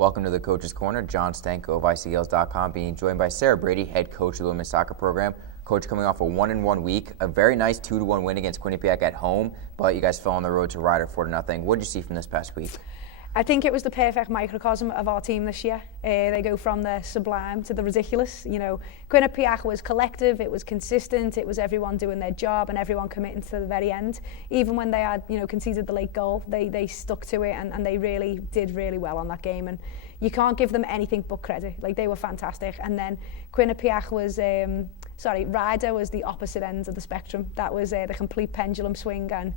Welcome to the Coach's Corner. John Stanko of ICGaels.com, being joined by Sarah Brady, head coach of the women's soccer program. Coach, coming off a 1-1 week, a very nice 2-1 win against Quinnipiac at home, but you guys fell on the road to Ryder 4-0. What did you see from this past week? I think it was the perfect microcosm of our team this year. They go from the sublime to the ridiculous. You know, Quinnipiac was collective, it was consistent, it was everyone doing their job and everyone committing to the very end. Even when they had, conceded the late goal, they stuck to it and they really did really well on that game. And you can't give them anything but credit. Like, they were fantastic. And then Quinnipiac was, Ryder was the opposite end of the spectrum. That was the complete pendulum swing, and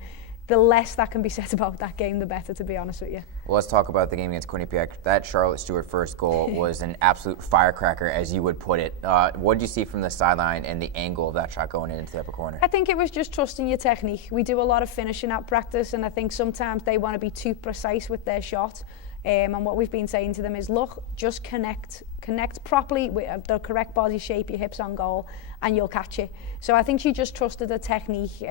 the less that can be said about that game, the better, to be honest with you. Well, let's talk about the game against Quinnipiac. That Charlotte Stewart first goal was an absolute firecracker, as you would put it. What did you see from the sideline and the angle of that shot going into the upper corner? I think it was just trusting your technique. We do a lot of finishing at practice, and I think sometimes they want to be too precise with their shot. And what we've been saying to them is, look, just connect properly with the correct body shape, your hips on goal, and you'll catch it. So I think she just trusted the technique.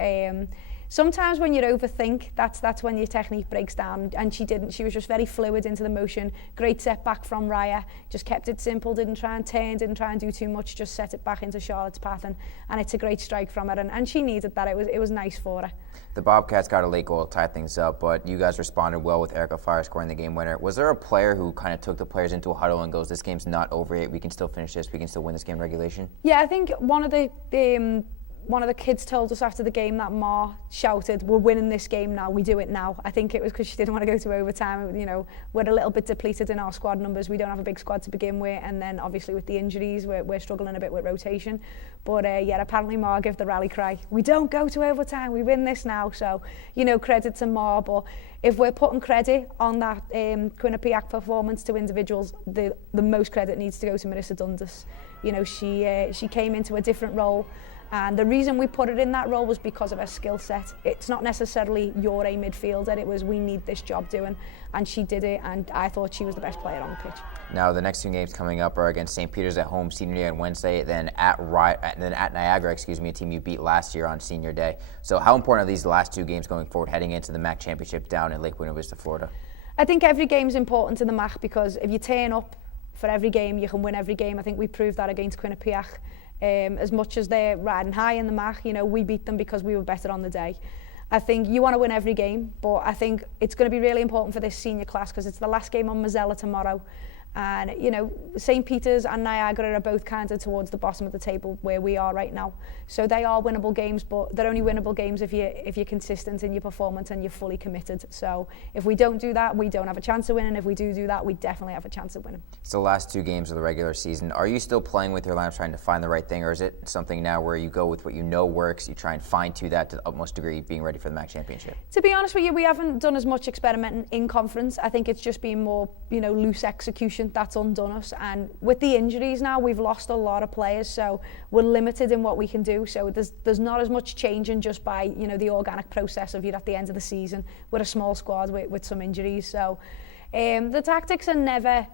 Sometimes when you overthink, that's when your technique breaks down, and she didn't. She was just very fluid into the motion. Great setback from Raya, just kept it simple, didn't try and turn, didn't try and do too much, just set it back into Charlotte's path, and it's a great strike from her, and she needed that. It was nice for her. The Bobcats got a late goal to tie things up, but you guys responded well with Erica Fire scoring the game winner. Was there a player who kind of took the players into a huddle and goes, this game's not over yet, we can still finish this, we can still win this game in regulation? Yeah, I think one of the kids told us after the game that Ma shouted, we're winning this game now, we do it now. I think it was because she didn't want to go to overtime. We're a little bit depleted in our squad numbers. We don't have a big squad to begin with, and then obviously with the injuries, we're struggling a bit with rotation. But apparently Ma gave the rally cry, we don't go to overtime, we win this now. So, credit to Ma, but if we're putting credit on that Quinnipiac performance to individuals, the most credit needs to go to Marissa Dundas. She came into a different role. And the reason we put her in that role was because of her skill set. It's not necessarily you're a midfielder, it was we need this job doing, and she did it, and I thought she was the best player on the pitch. Now the next two games coming up are against St. Peter's at home Senior Day on Wednesday, then at Niagara, a team you beat last year on Senior Day. So how important are these last two games going forward, heading into the MAC Championship down in Lake Buena Vista, Florida? I think every game's important to the MAC, because if you turn up for every game, you can win every game. I think we proved that against Quinnipiac. As much as they're riding high in the MAC, we beat them because we were better on the day. I think you want to win every game, but I think it's going to be really important for this senior class because it's the last game on Mazzella tomorrow. And, St. Peter's and Niagara are both kind of towards the bottom of the table where we are right now. So they are winnable games, but they're only winnable games if you're consistent in your performance and you're fully committed. So if we don't do that, we don't have a chance of winning. If we do that, we definitely have a chance of winning. It's the last two games of the regular season. Are you still playing with your lineup, trying to find the right thing, or is it something now where you go with what you know works, you try and fine-tune that to the utmost degree, being ready for the MAC Championship? To be honest with you, we haven't done as much experimenting in conference. I think it's just been more, loose execution. That's undone us, and with the injuries now, we've lost a lot of players, so we're limited in what we can do. So there's not as much changing just by the organic process of at the end of the season. We're a small squad with some injuries, so the tactics are never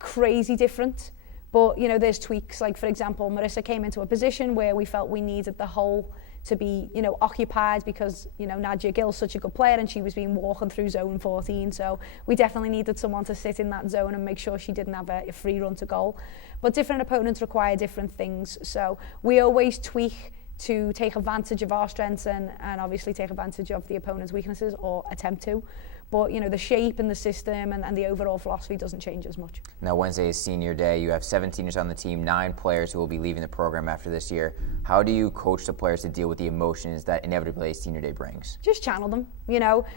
crazy different, but there's tweaks. Like, for example, Marissa came into a position where we felt we needed the hole to be occupied because Nadia Gill's such a good player and she was being walking through zone 14, so we definitely needed someone to sit in that zone and make sure she didn't have a free run to goal. But different opponents require different things, so we always tweak to take advantage of our strengths and obviously take advantage of the opponent's weaknesses, or attempt to. But the shape and the system and the overall philosophy doesn't change as much. Now Wednesday is Senior Day. You have 7 seniors on the team, 9 players who will be leaving the program after this year. How do you coach the players to deal with the emotions that inevitably Senior Day brings? Just channel them.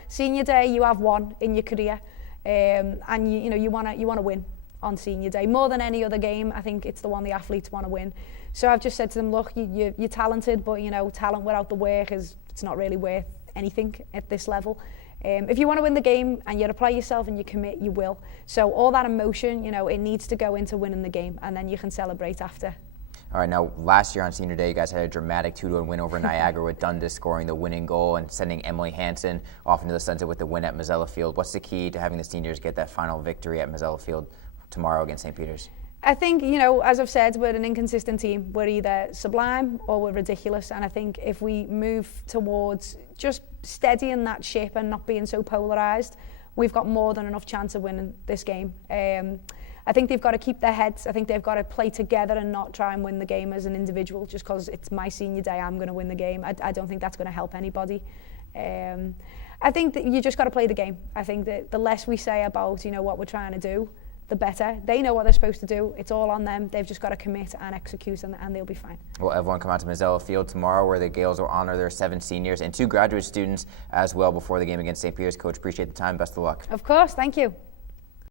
Senior Day, you have one in your career, and you want to win on Senior Day more than any other game. I think it's the one the athletes want to win. So I've just said to them, look, you're talented, but talent without the work it's not really worth anything at this level. If you want to win the game and you apply yourself and you commit, you will. So all that emotion, it needs to go into winning the game, and then you can celebrate after. All right, now last year on Senior Day, you guys had a dramatic 2-1 win over Niagara with Dundas scoring the winning goal and sending Emily Hansen off into the sunset with the win at Mazzella Field. What's the key to having the seniors get that final victory at Mazzella Field tomorrow against St. Peter's? I think, as I've said, we're an inconsistent team. We're either sublime or we're ridiculous. And I think if we move towards just steadying that ship and not being so polarised, we've got more than enough chance of winning this game. I think they've got to keep their heads. I think they've got to play together and not try and win the game as an individual just because it's my senior day, I'm going to win the game. I don't think that's going to help anybody. I think that you just got to play the game. I think that the less we say about, you know, what we're trying to do, the better. They know what they're supposed to do. It's all on them. They've just got to commit and execute, and they'll be fine. Well, everyone come out to Mazzella Field tomorrow, where the Gaels will honor their 7 seniors and 2 graduate students as well before the game against St. Peter's. Coach, appreciate the time. Best of luck. Of course. Thank you.